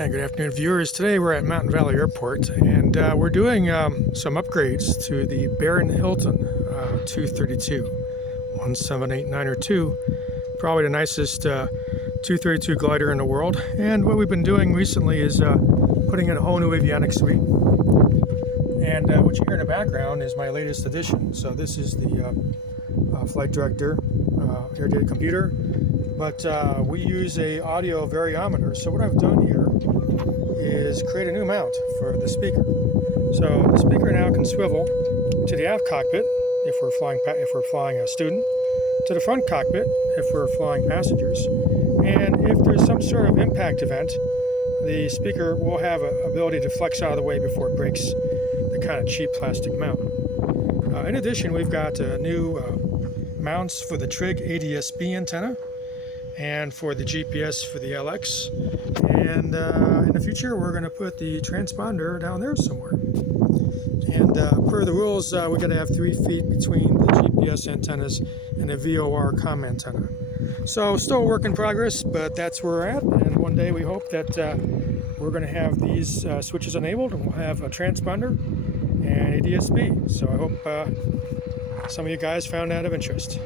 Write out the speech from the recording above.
Yeah, good afternoon, viewers. Today we're at Mountain Valley Airport, and we're doing some upgrades to the Baron Hilton 232 17892. Probably the nicest 232 glider in the world. And what we've been doing recently is putting in a whole new avionics suite. And what you hear in the background is my latest addition. So this is the flight director air-data computer, but we use a audio variometer. So what I've done here is create a new mount for the speaker. So the speaker now can swivel to the aft cockpit if we're flying a student, to the front cockpit if we're flying passengers, and if there's some sort of impact event, the speaker will have an ability to flex out of the way before it breaks the kind of cheap plastic mount. In addition, we've got new mounts for the Trig ADS-B antenna and for the GPS for the LX, and in the future we're going to put the transponder down there somewhere. And per the rules, we got to have 3 feet between the GPS antennas and the VOR comm antenna. So still a work in progress, but that's where we're at, and one day we hope that we're going to have these switches enabled and we'll have a transponder and ADS-B. So I hope some of you guys found that of interest.